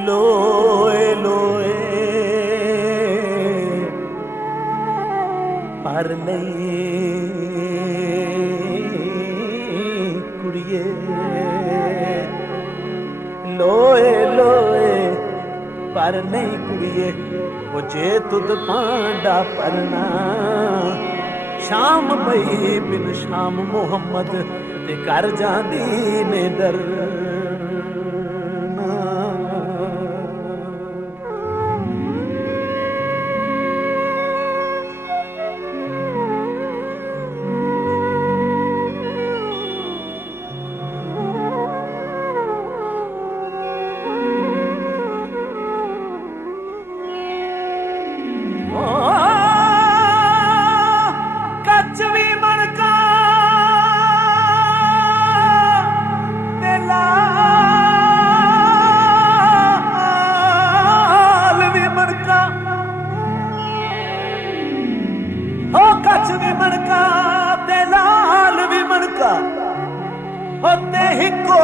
ਲੋਏ ਲੋਏ ਪਰ ਨਹੀਂ ਕੁੜੀਏ ਲੋਏ ਲੋਏ ਪਰ ਨਹੀਂ ਕੁੜੀਏ ਉਹ ਜੇ ਤੁਧ ਪਾਂਡਾ ਪਰਨਾ ਸ਼ਾਮ ਪਈ ਬਿਨ ਸ਼ਾਮ ਮੁਹੰਮਦ ਤੇ ਕਰ ਜਾਂਦੀ ਨੇ ਦਰ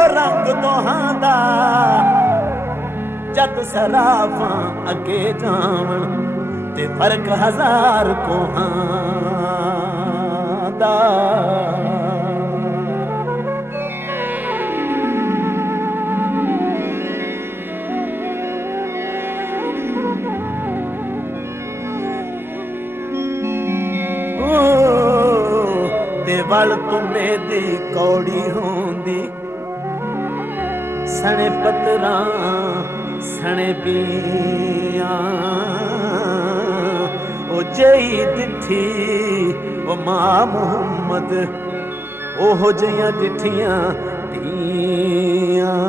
رنگ دوہاں دا جد سرافاں اگے جاون تے فرق ہزار کوہاں دا تے ول تمے دی کوڑی ہوندی سنے پتراں سنے بیاں او جئی دتھی او ماں محمد اوہ جیاں دتھیاں دیاں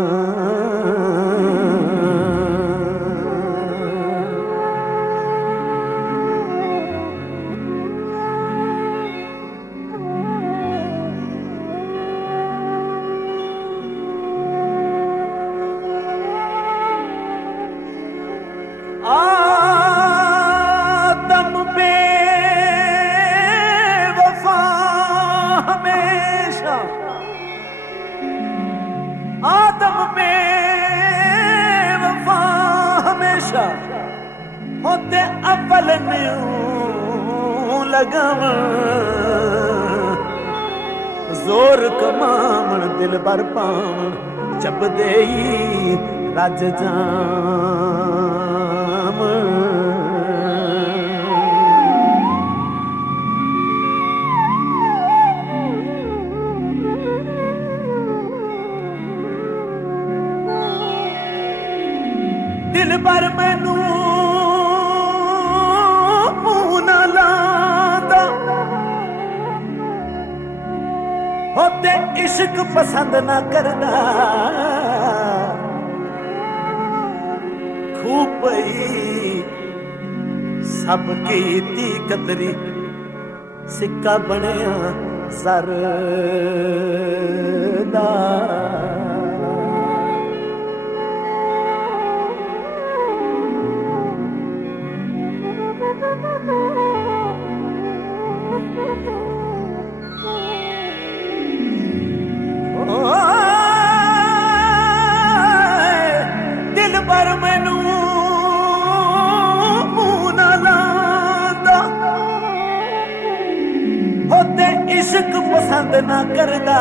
آدم بے وفا ہمیشہ ہوتے اول نیوں لگم زور کمامن دل بر پاون چب دئی رج جام دل بر مینوں منہ نہ لاندا ہوتے عشق پسند نہ کردا خوب پئی سب کیتی قدری سکہ بنیا زر دا دل پر مینوں منہ نہ لاندا ہوتے عشق پسند نہ کردا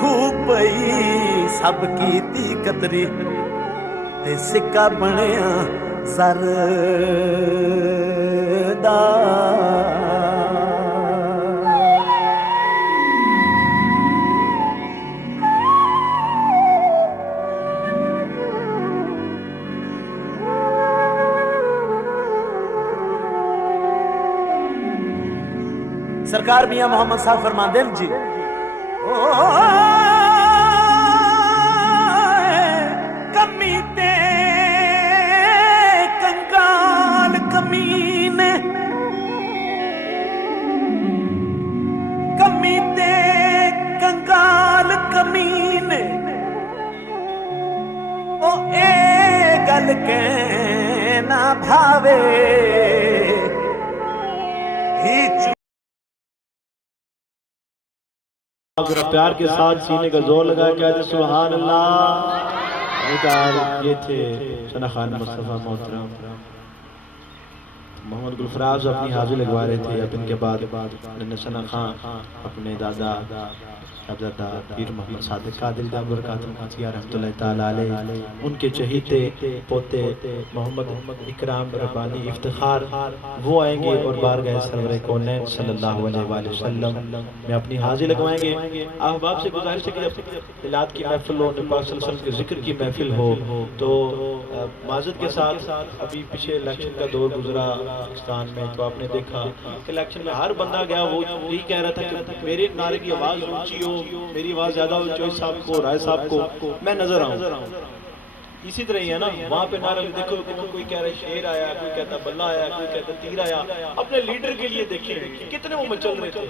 خوب پئی سب کیتی قدری تے سکہ بنیا زر دا سرکار میاں محمد صاحب فرماندے جی کمی تے کنگال کمینے کمی تے کنگال کمینے او اے گل کہنا بھاوے ہی ذرا پیار کے ساتھ سینے کا زور لگا کہتے سبحان اللہ یہ تھے ثنا خان مصطفیٰ محترم محمد گلفراز اپنی حاضری لگوا رہے تھے. اب ان کے بعد ثنا خان اپنے دادا صاحبزادہ پیر محمد صادق قادری دامت برکاتہ العالیہ رحمۃ اللہ تعالیٰ علیہ ان کے چہیتے پوتے محمد اکرام ربانی افتخار وہ آئیں گے اور بارگاہ سرور کونین صلی اللہ علیہ وآلہ وسلم میں اپنی حاضری لگوائیں گے. احباب سے گزارش ہے کہ جب اطلاعات کی محفل ہو، نبی پاک صلی اللہ علیہ وسلم کے ذکر کی محفل ہو تو معذرت کے ساتھ ابھی پیچھے الیکشن کا دور گزرا پاکستان میں، تو آپ نے دیکھا کہ الیکشن میں ہر بندہ گیا وہ یہی کہہ رہا تھا کہ میرے نعرے کی آواز اونچی ہو، میری آواز زیادہ ہو، چوہی صاحب کو، رائے صاحب کو میں نظر آؤں. اسی طرح ہی ہے نا، وہاں پہ نعرہ دیکھو کوئی کہہ رہا ہے شیر آیا، کوئی کہتا بلہ آیا، کوئی کہتا تیر آیا. اپنے لیڈر کے لیے دیکھیں کتنے وہ مچل رہے تھے.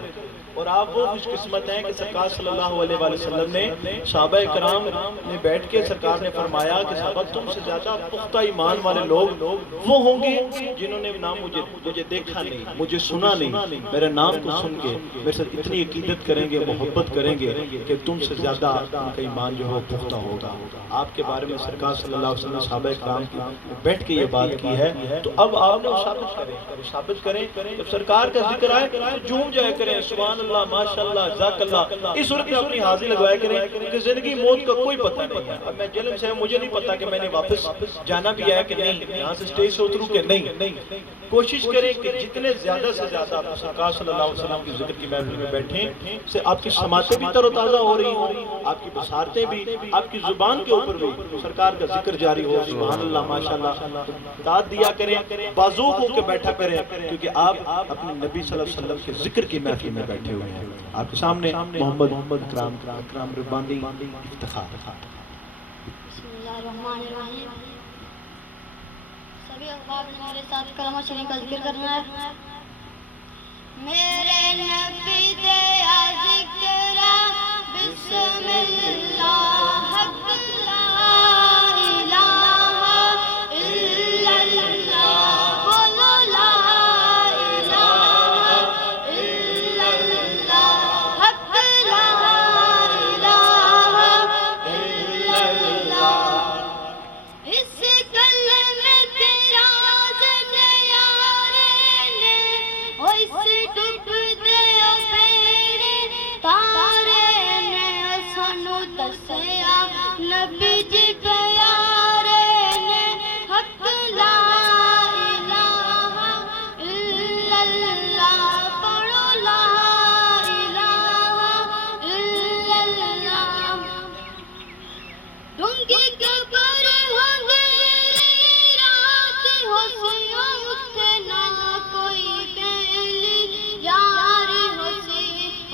اور آپ وہ خوش قسمت ہیں کہ سرکار صلی اللہ علیہ وآلہ وسلم نے صحابہ کرام نے بیٹھ کے سرکار نے فرمایا کہ صحابہ تم سے زیادہ پختہ ایمان والے لوگ وہ ہوں گے جنہوں نے نام مجھے دیکھا نہیں، مجھے سنا نہیں، میرے نام کو سن کے میرے ساتھ اتنی عقیدت کریں گے، محبت کریں گے کہ تم سے زیادہ ان کا ایمان جو ہے پختہ ہوگا. آپ کے بارے میں سرکار صلی اللہ علیہ وسلم صحابہ کرام کی بیٹھ کے یہ بات کی ہے. تو اب آپ نے ثابت کریں جب سرکار کا ذکر آئے تو جھوم جائے کریں، سبحان اللہ، ماشاءاللہ، جزاک اللہ. اس صورت میں اپنی حاضری لگوایا کریں کہ زندگی موت کا کوئی پتہ نہیں ہے. اب میں جلم سے مجھے نہیں پتا کہ میں نے واپس جانا بھی ہے کہ نہیں، یہاں سے سٹیج سے اتروں کہ نہیں. کوشش کریں کہ جتنے زیادہ سے زیادہ آپ سرکار صلی اللہ علیہ وسلم کی ذکر کی محفل میں بیٹھیں سے آپ کی سماعتیں بھی تر و تازہ ہو رہی ہوں، آپ کی بصارتیں بھی، آپ کی زبان کے اوپر بھی سرکار کا ذکر جاری ہو. سبحان اللہ، ماشاءاللہ. داد دیا کریں، بازو ہو کے بیٹھا کریں، کیونکہ آپ اپنے نبی صلی اللہ علیہ وسلم کے ذکر کی محفل میں بیٹھے ہوئے ہیں. آپ کے سامنے محمد اکرام ربانی افتخار. بسم اللہ الرحمن الرحیم. سبھی احباب نے میرے ساتھ کلمہ شریف کا ذکر کرنا ہے. میرے نبی دیا ذکر بسم اللہ حق لا الہ الا اللہ، بولو لا الہ الا اللہ حق لا الہ الا اللہ. اس کلمے تیرا زندیارے نے اس ڈب دے پیڑے تارے نے سانو دسیا نبی جی پیارے نے حق لا الہ الا اللہ، پڑھو لا الہ الا اللہ. ڈونگی قبر اندھیری رات ہوسیوں اٹھے نہ کوئی پہلی یاری ہوسی،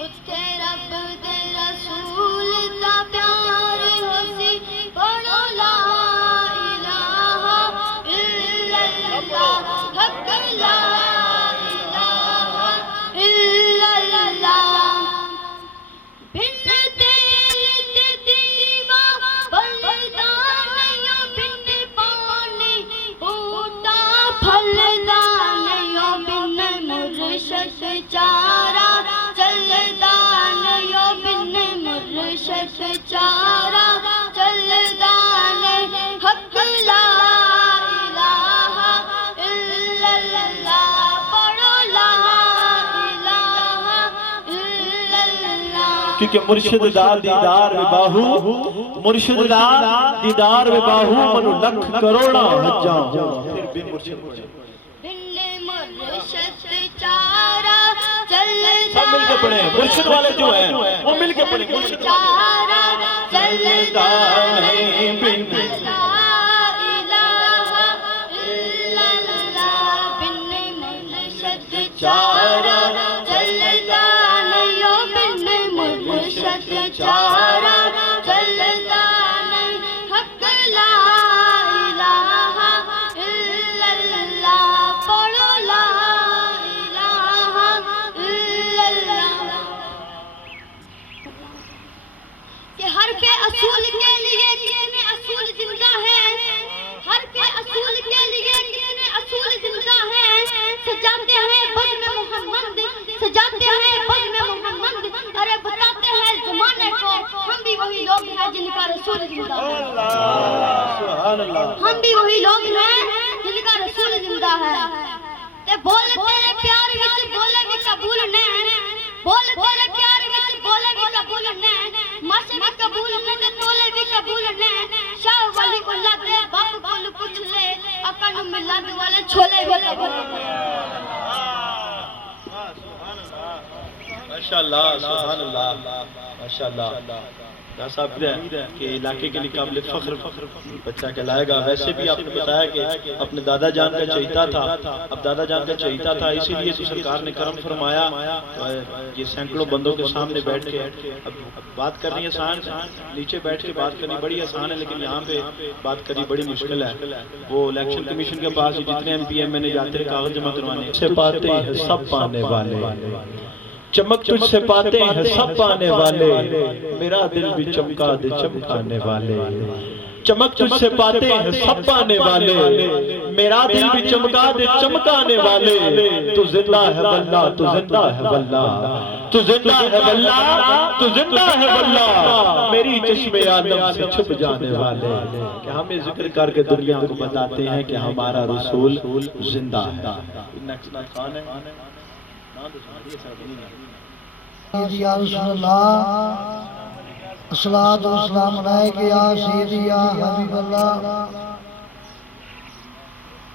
اٹھے رب دے رسول دا پیار ہوسی. پڑھو لا الہ الا اللہ حق لا الہ الا اللہ. بن تیل تے دیوا بلدا نہیں، بن پانی بوٹا پھلدا نہیں، بن مرشد چارہ چلدا نہیں، بن مرشد چارہ چلدا نہیں. حق لا الہ الا اللہ، پڑھو لا الہ الا اللہ. کیونکہ مرشد دا دیدار میں باہو، مرشد دا دیدار میں باہو، منو لکھ کروڑا حجاں پھر بے مرشد بن مرشد چارہ چلدا، سب مل کے پڑھیں. مرشد والے جو ہیں وہ مل کے پڑھیں. مرشد چارہ چلدا نہیں بن لا الہ الا اللہ، بن مرشد چارہ چلدا نہیں، بن مرشد چارہ چلدا نہیں. حق لا الہ الا اللہ، پڑھو لا الہ الا اللہ. کہ حرف اصول کے لیے کتنے اصول زندہ ہیں، حرف اصول کے لیے کتنے اصول زندہ ہیں. سجاتے ہیں بزم محمد، سجاتے ہیں بزم محمد. ارے بتاتے ہیں زمانے کو ہم بھی وہی لوگ ہیں جن کا رسول زندہ ہے. ہم بھی وہی لوگ ہیں جن کا رسول زندہ ہے تے بول تیرے پیار وچ بولے بھی قبول نے بول تیرے پیار وچ بولے بھی قبول نے مس بھی قبول نے تے تولے بھی قبول نے شاہ ولی اللہ دے باپ کول پوچھ لے اکن ملاد والے چھولے بھی قبول ماشاءاللہ سبحان اللہ ماشاءاللہ صاحب کہ علاقے کے لیے قابل فخر بچہ کہلائے گا. ویسے بھی آپ نے بتایا کہ اپنے دادا جان کا چہیتا تھا. اب دادا جان کا چہیتا تھا اسی لیے تو سرکار نے کرم فرمایا. یہ سینکڑوں بندوں کے سامنے بیٹھ کے اب بات کرنی آسان نیچے بیٹھ کے بات کرنی بڑی آسان ہے لیکن یہاں پہ بات کرنی بڑی مشکل ہے. وہ الیکشن کمیشن کے پاس جتنے ایم پی ایم این اے جاتے ہیں کاغذ جمع کروانے سے پاتے ہیں سب پانے والے چمک تجھ سے پاتے ہیں سب پانے والے میرا دل بھی چمکا دے چمکانے والے چمک تجھ سے پاتے ہیں سب پانے والے میرا دل بھی چمکا دے چمکانے والے تو زندہ ہے واللہ تو زندہ ہے واللہ تو زندہ ہے واللہ تو زندہ ہے واللہ میری چشم آدم سے چھپ جانے والے کہ ہمیں ذکر کر کے دنیا کو بتاتے ہیں کہ ہمارا رسول زندہ ہے. یا رسول اللہ الصلاۃ والسلام علیک یا سیدی یا حبیب اللہ.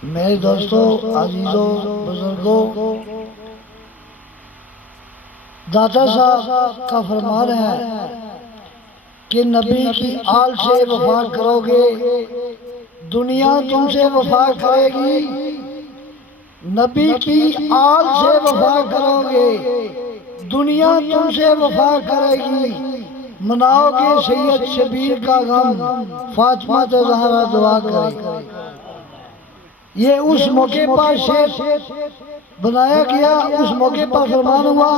میرے دوستوں عزیزوں بزرگوں داتا صاحب کا فرمان ہے کہ نبی کی آل سے وفا کرو گے دنیا تم سے وفا کرے گی. نبی کی آل سے وفا کرو گے دنیا تم سے وفا کرے گی. مناؤ گے سید شبیر کا غم فاطمہ زہرا دعا کرے گی. یہ اس موقع پر شعر بنایا گیا. اس موقع پر فرمان ہوا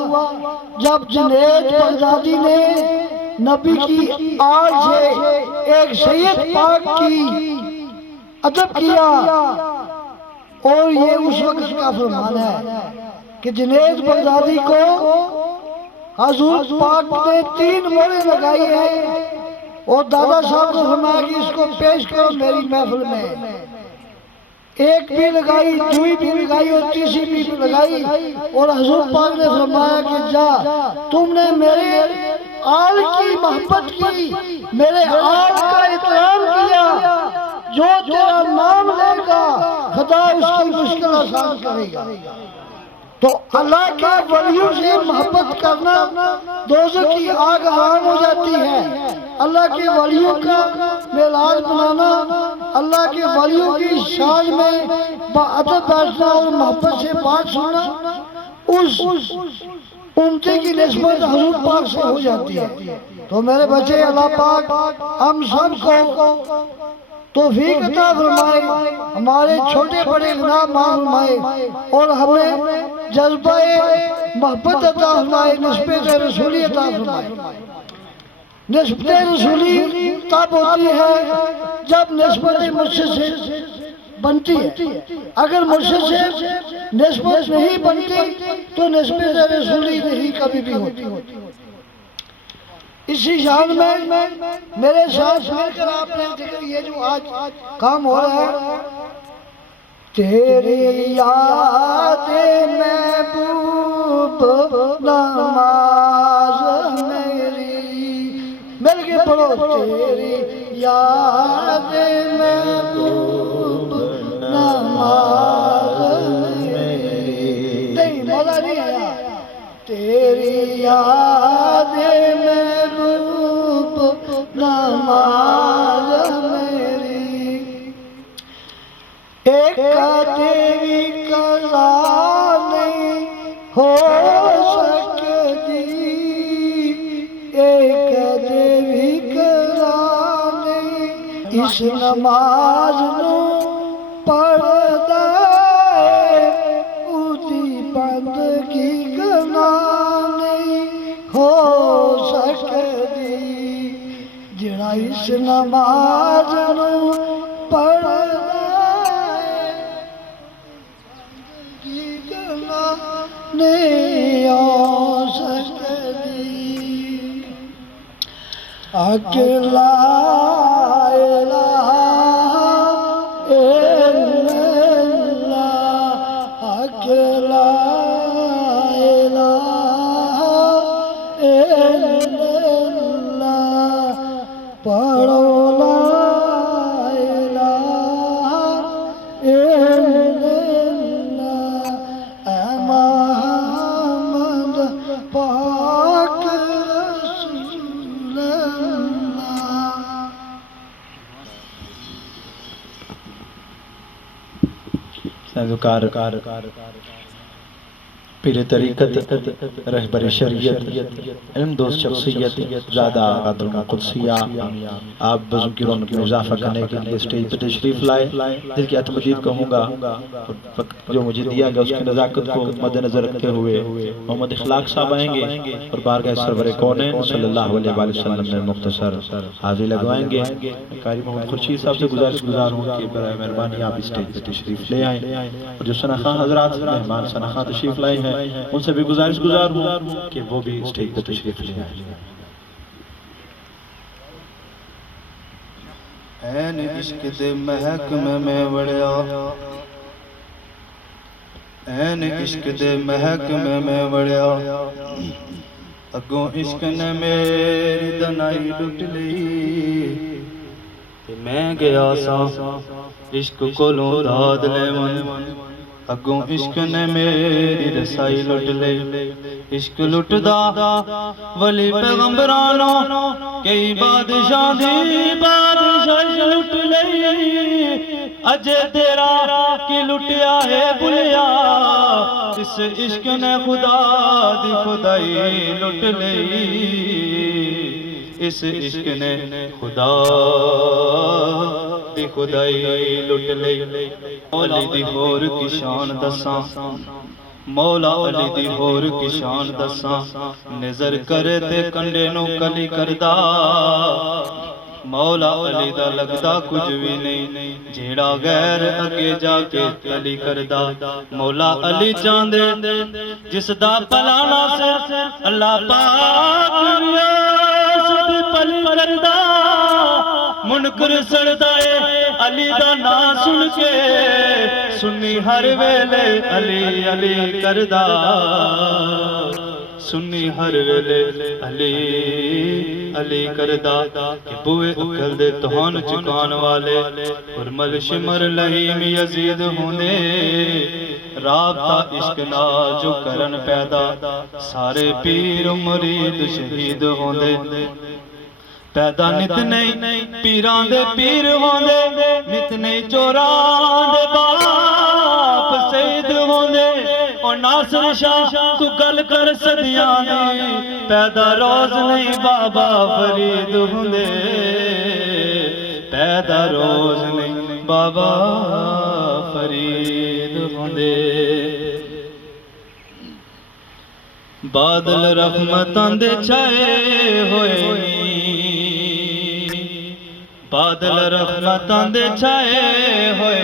جب جنید بغدادی نے نبی کی آل سے ایک سید پاک کی ادب کیا. اور یہ اس وقت کا فرمان ہے کہ جنید بغدادی کو حضور پاک نے 3 مہریں لگائی ہیں اور دادا صاحب کو فرمایا کہ اس کو پیش کرو میری محفل میں. ایک بھی لگائی دوئی بھی لگائی اور تیسری بھی لگائی اور حضور پاک نے فرمایا کہ جا تم نے میرے آل کی محبت کی میرے آل کا احترام کیا جو تیرا نام لے گا خدا اس کی مشکل آسان کرے گا. تو اللہ کے ولیوں سے محبت کرنا دوزخ کی آگ حرام ہو جاتی ہے. اللہ کے ولیوں کا میلاد بنانا اللہ کے ولیوں کی شان میں باادب بیٹھنا اور محبت سے بات سننا اس امتی کی نسبت حضور پاک سے ہو جاتی ہے. تو میرے بچے اللہ پاک ہم سب کو توفیق عطا فرمائے ہمارے چھوٹے بڑے گناہ معاف فرمائے اور ہمیں جذبہ محبت عطا فرمائے نسبت رسولی عطا فرمائے. نسبت رسولی تب ہوتی ہے جب نسبت مرشد سے بنتی ہے. اگر مرشد سے نسبت نہیں بنتی تو نسبت رسولی نہیں کبھی بھی ہوتی. اسی شان میں میرے ساتھ مل کر آپ نے یہ جو آج کام ہو رہا ہے تیری یاد محبوب نماز میری مل کے پڑھو تیری یاد محبوب نماز میری نہیں مولا نہیں آیا تیری یاد محبوب نماز میری ایک تیری قضا نہیں ہو سکتی ایک تیری قضا نہیں اس نماز نو پڑھدا اودی بندگی کرنا نہیں ہو سکتی جڑا اس نماز نو پڑھدا نہیں ہو سکتی. اکلا الہ پڑھو لا الہ الا اللہ اے محمد پاک رسول اللہ۔ سازوکار پیر طریقت رہبر شریعت علم دوست شخصیت زیادہ قدر قدسیہ، آپ بزرگ کی رونق میں اضافہ کرنے کے لیے اسٹیج پر تشریف لائے۔ دل کی عطا مجید کہوں گا، جو مجھے دیا گیا اس کی نزاکت کو مد نظر رکھتے ہوئے محمد اخلاق صاحب آئیں گے اور بارگاہ سرور کونین صلی اللہ علیہ وآلہ وسلم میں مختصر حاضری لگوائیں گے۔ قاری محمد خورشید صاحب سے گزار ہوں کہ برائے مہربانی آپ اسٹیج پر تشریف لے آئیں، اور جو ثنا خان حضرات مہمان ثنا خان تشریف لائے ہیں ان سے بھی گزار ہوں کہ وہ بھی اسٹیج پر تشریف لے آئیں۔ این عشق دے محکمے میں وڑیا، این عشق دے محکمے میں وڑیا، اگوں عشق نے میری دنائی لٹ لی، میں گیا سا عشق کولوں داد لیون، اگوں عشق نے میری رسائی لٹ لے، عشق لٹدا ولی پیغمبرانوں کئی بادشاہ دی بادشاہی لٹ لئی، اجے تیرا کی لٹیا ہے بلیا، اس عشق نے خدا دی خدائی لٹ لئی، اس عشق نے خدا دی خدائی لٹ لئی۔ مولا دی ہور کی شان دساں، مولا علی دی ہور کی شان دساں، نظر کرے تے کنڈے نو کلی کردا، مولا علی دا لگدا کچھ بھی نہیں، جیڑا غیر اگے جا کے کلی کردا، مولا علی چاندے جس دا پلانا سے اللہ پاک ریاض دی پلی کردا، منکر سردائے علی دا نا سن کے، سنی ہر ویلے علی علی کردا، سنی ہر ویلے علی علی کردا، کہ بوئے اکھل دے توہن چکان والے، حرمل شمر لہیم یزید ہوندے، رابطہ عشق نال جو کرن پیدا، سارے پیر مرید شہید ہوندے، پیدا نت نہیں پیران دے پیر ہوندے، نت نہیں چوران دے باپ سید ہوندے، اور ناصر شاہ تو گل کر صدیاں نہیں، پیدا روز نہیں بابا فرید ہوندے، پیدا روز نہیں بابا فرید ہوندے۔ بادل رحمتاں دے چھائے ہوئے، بادل رحمتاں دے چھائے ہوئے،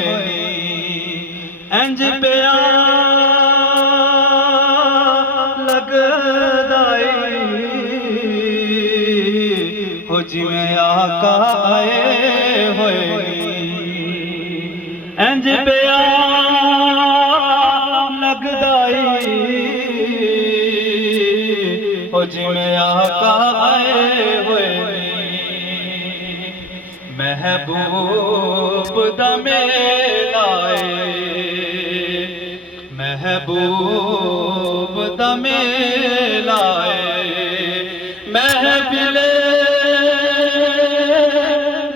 انج پیا لگدائی، ہو جی میں آقا آئے ہوئے، انج پیا لگدائی، ہو جی میں آقا آئے ہوئے، محبوب دا میلا محبوب دا میلا محفل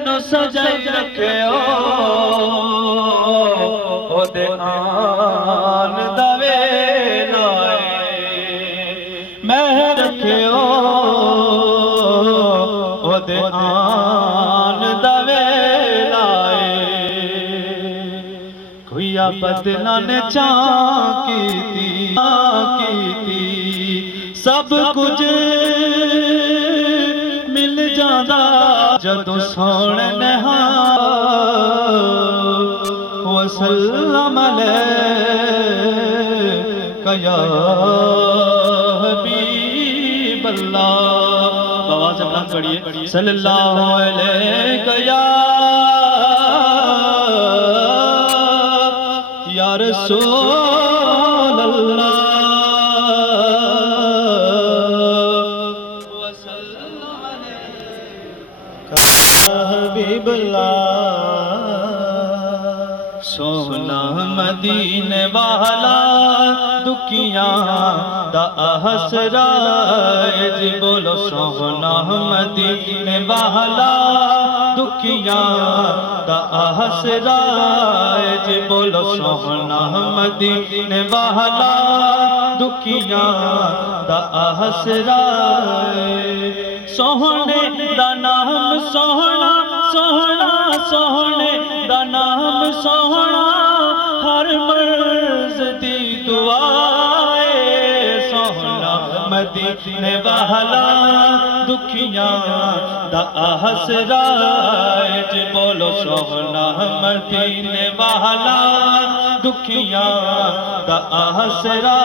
نو سجائی رکھو، او دے آن دا ویلا مہ رکھو، او دے آن دا ویلا، کوئی بدلا نے چاہ کی تھی، سب کچھ مل جاندہ جدوں سونے نہاں، وسلم علیکہ یا حبیب اللہ، آواز بلند پڑھیے، صلی اللہ علیکہ یا رسول اللہ، حبیب اللہ سونا مدینے والا دکھیاں دا آسرا جی بولو سونا مدینے والا دکھیاں دا آسرا جی بولو سونا مدینے والا دکھیاں دا آسرا سوہنے دا نام سوہنا سوہنا سوہنے دا نام سوہنا ہر مرض دی دعائے سوہنا مدینے والا دکھیاں دا آسرا جی بولو سوہنا مدینے والا دکھیاں دا آسرا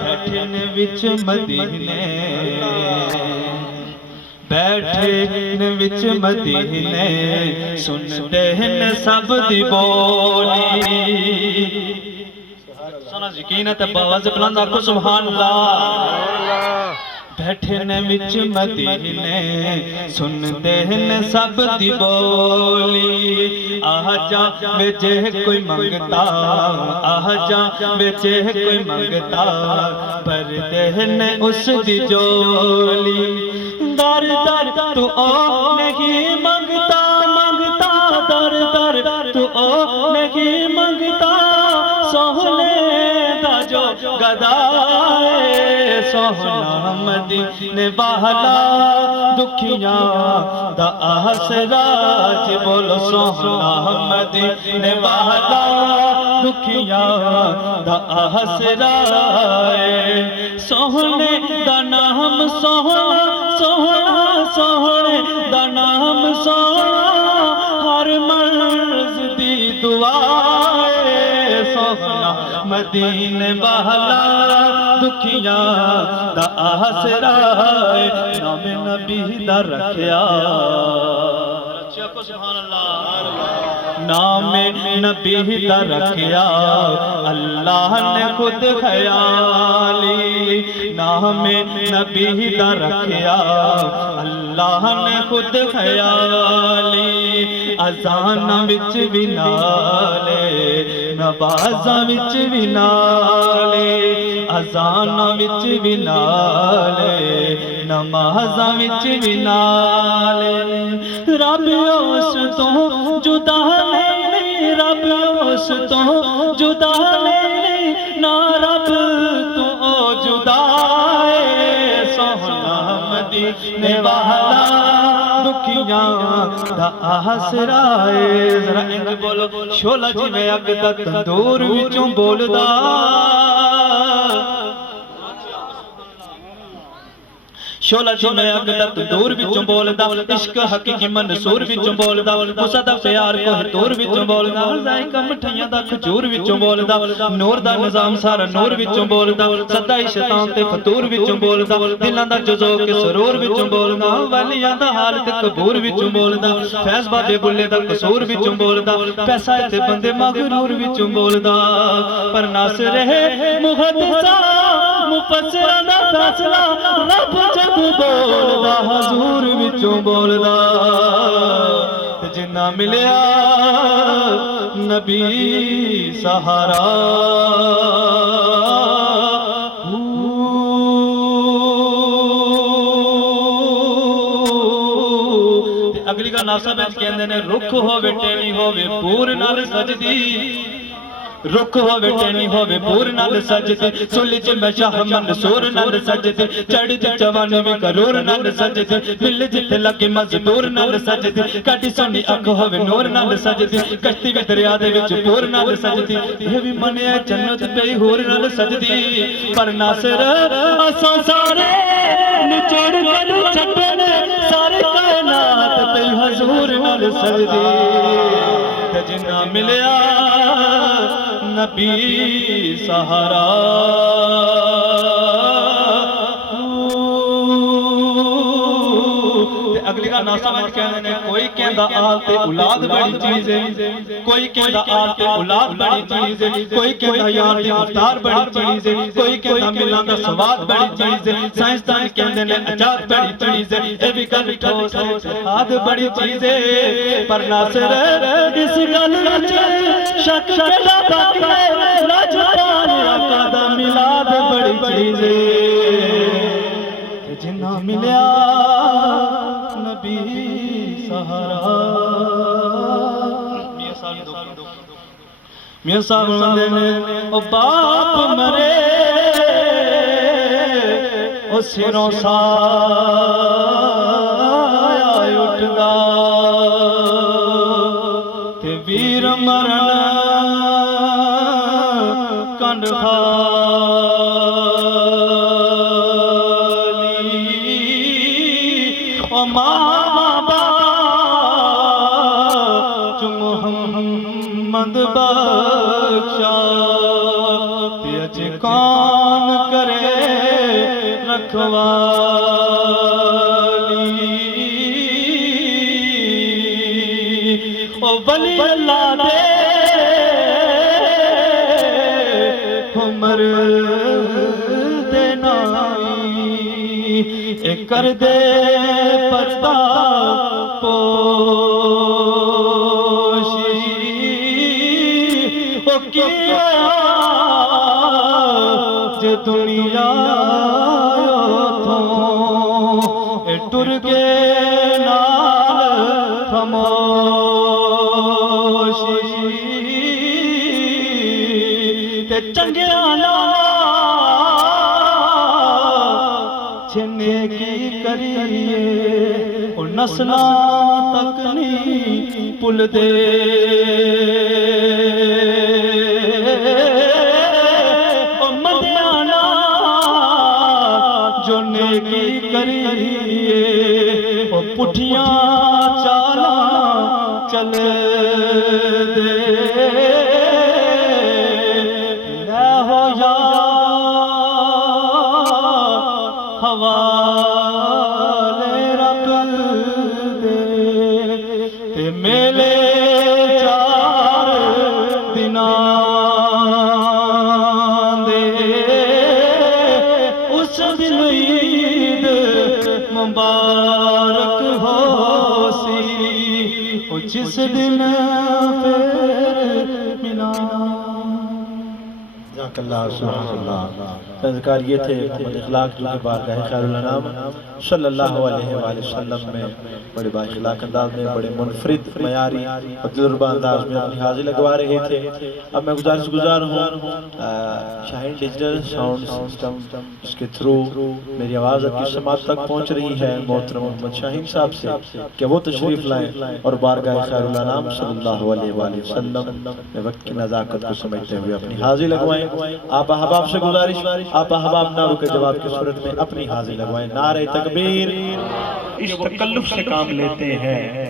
بیٹھن وچ مدینے بیٹھن وچ مدینے سنتے ہیں سب دی بولی سنا یقین ہے تے باواز بلند آکھو سبحان اللہ بیٹھن وچ مدینے سنتے ہیں سب دی بولی آہ جا وچے کوئی منگتا آہ جا وچے کوئی منگتا پردے نے اس دی جولی در در تو او نہیں منگتا منگتا در در تو او نہیں منگتا سوہنے دا جو گدائے سوہنا مدینے والا دکھیاں دا آسرا جی بولو سوہنا مدینے والا دکھیاں دا آسرا سوہنے دا نام سوہنا سوہنا سوہنے دا نام سوہنا ہر مرض دی دعائے سوہنا مدینے والا دکھیاں دا آسرا نام نبی دا رکھیا نام نبی دا رکھیا اللہ نے خود خیالی نام نبی دا رکھیا اللہ نے خود خیالی اذان وچ بھی نالے نمازاں وچ بھی نالے اذان وچ بھی نالے نمازاں وچ بھی نالے رب اس تو جدا نہیں رب اس تو جدا نہیں نہ رب تو جدا ہے سوہنا مدینے والا دکھیاں دا آسرا ذرا انج بولو شولا جی میں اگ دا تندور وچوں بولدا شولا جی میں اگ دا تندور وچوں بولدا عشق حقیقی منصور وچوں بولدا موسیٰ دا پیار کوہ تور وچوں بولدا ذائقہ مٹھائیاں دا کھجور وچوں بولدا نور دا نظام سارا نور وچوں بولدا صدائی شیطان تے فطور وچوں بولدا دلاں دا جزو کے سرور وچوں بولدا ولیاں دا حال تے قبور وچوں بولدا فیض بابے بلے دا قصور وچوں بولدا پیسہ تے بندے مغرور وچوں بولدا پر ناصر ہے محدثہ مفسرہ دا فیصلہ رب جب بولدا حضور وچوں بولدا جنہ ملیا نبی سہارا اگلی کا ناسا بیچ کہندے نے رکھ ہووے ٹینی ہووے پور نال سجدی رکھ ہووے ٹینی ہووے پور نال سجدی سلج میں شاہ منصور نال سجدی چڑھ جوانی میں کرور نال سجدی مل جت لگے مزدور نال سجدی کٹی سونی اکھ ہووے نور نال سجدی کشتی وچ دریا دے وچ پور نال سجدی یہ بھی منیا جنت پہ ہور نال سجدی پر ناصر اساں سارے نچوڑ کر چھٹنے سارے کائنات پہ حضور نال سجدی جنہ ملیا نبی سہارا اگلی میرا نہ سمجھ کہنے کوئی کہندا آل تے اولاد بڑی چیز ہے کوئی کہندا آل تے اولاد بڑی چیز ہے کوئی کہندا یار دی گفتار بڑی چیز ہے کوئی کہندا ملان دا سواد بڑی چیز ہے سائنسدان کہندے نے نجات بڑی چیز ہے اے بھی گل ٹھوس ہے آد بڑی چیز ہے پر ناصر اس گل وچ شک کیڑا باقی ہے لاجوان آقا دا میلاد بڑی چیز ہے جنہ ملیا نبی سہارا میاں صاحب مندے نے او باپ مرے او سروں سایہ اٹھدا تے ویر مرن کنڈ محمد بخشا تیج کون کرے رکھوالی او ولی اللہ دے عمر دینا اے کر دے پتا جے دنیا تھوں اے ٹر کے نال خاموشی تے چنگیاں نال چھنے کی کریے او نسلاں تک نہیں پل دے پٹھیاں چالاں چل دے لے ہو یا حوالے رب دے تے میلے چار دناں دے اس دن عید مبارک ہو سی او جس دن پھر ملا جزاک اللہ سبحان اللہ تذکار یہ تھے محمد اخلاق جو کہ بارگاہ خیر الانام صلی اللہ علیہ وآلہ وسلم میں بڑے با اخلاق انداز میں بڑے منفرد معیاری اور تجربہ انداز میں اپنی حاضر لگوا رہے تھے اب میں گزار ہوں شاہین ڈیجیٹل ساؤنڈ سسٹم اس کے تھرو میری آواز اب کی سماعت تک پہنچ رہی ہے محترم محمد شاہین صاحب سے کہ وہ تشریف لائیں اور بارگاہ خیر الانام صلی اللہ علیہ وآلہ وسلم میں وقت کی نزاکت کو سمجھتے ہوئے اپنی حاضر لگوائیں آپ احباب سے گزارش آپ احباب نہ رکے جواب کی صورت میں اپنی حاضر لگوائیں نعرہ تکبیر اس تکلف سے کام لیتے ہیں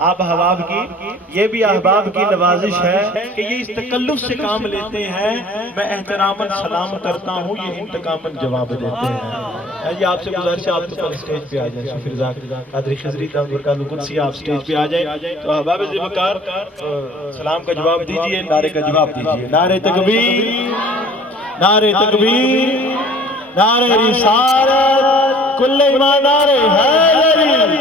آپ احباب کی یہ بھی احباب کی نوازش ہے کہ یہ اس تکلف سے کام لیتے ہیں میں احتراماً سلام کرتا ہوں یہ انتقاماً جواب دیتے ہیں یہ آپ سے گزارش ہے آپ تو پر سٹیج پہ آ جائیں شفر زاکر قادری خضری دعوت برکات القدسی آپ سٹیج پہ آ جائیں تو احباب ذوالفقار سلام کا جواب دیجئے نعرے کا جواب دیجئے نعرہ تکبیر نعرہ تکبیر نعرہ رسالت کل ایمان نعرہ حیدری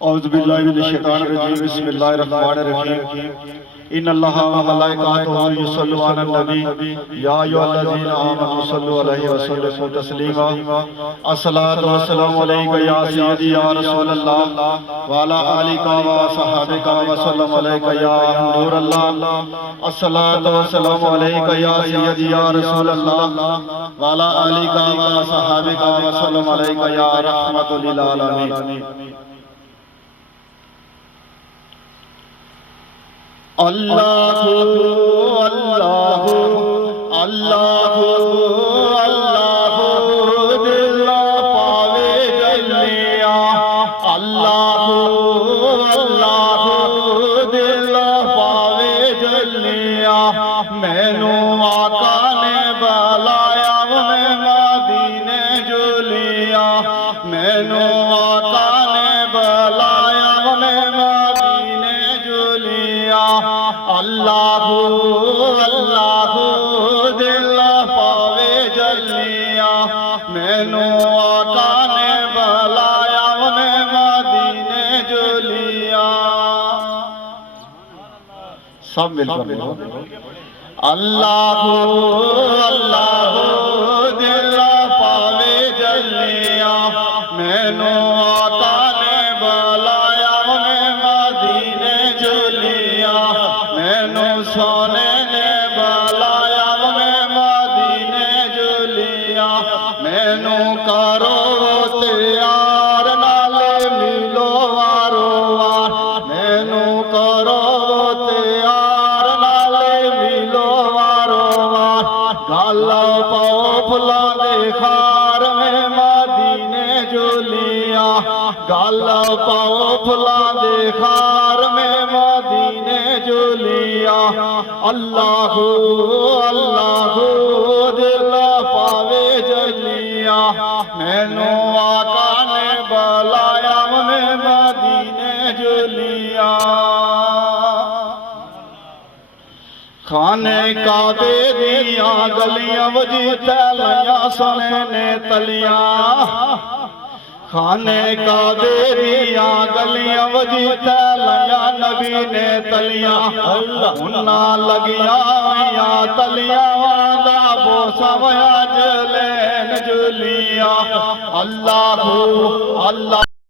اعوذ باللہ من الشیطان الرجیم بسم اللہ الرحمن الرحیم ان اللہ و ملائکاتہ یصلون علی النبی یا ایھا الذین آمنوا صلوا علیہ وسلموا تسلیما الصلاۃ والسلام علیک یا سیدی یا رسول اللہ وعلی آلک و صحابک وسلم علیک یا نور اللہ الصلاۃ والسلام علیک یا سیدی یا رسول اللہ وعلی آلک و صحابک وسلم علیک یا رحمت للعالمین اللہ اللہ اللہ اللہ دل پاوے جلیا اللہ اللہ دل پاوے جلیا مینو آقا نے بلایا میں مدینے جو لیا مینو سب مل کر بولو اللہ اللہ دل پاوے جلیاں مینو آقا نے بلایا میں مدینے جلیاں مینو سونے نے بلایا میں مدینے جلیاں مینو کرو تیار نالے ملو وارو وار مینو کرو تیار نالے ملو وارو وار گالا پاؤ پھلا دے خار میں مدینے جلیاں گالا پاؤ پھلا دے خار میں مدینے جلیاں اللہ اللہ دل پاوے جلیاں مینو آقا نے بلایا میں مدینے جلیاں خانے کعبے دیاں گلیاں وجی تلیاں سنے نے تلیاں خانے کعبے دیاں گلیاں وجی تلیاں نبی نے تلیاں انہا لگیاں ویاں تلیاں وعدہ بوسا ویا جلین جلیاں اللہ اللہ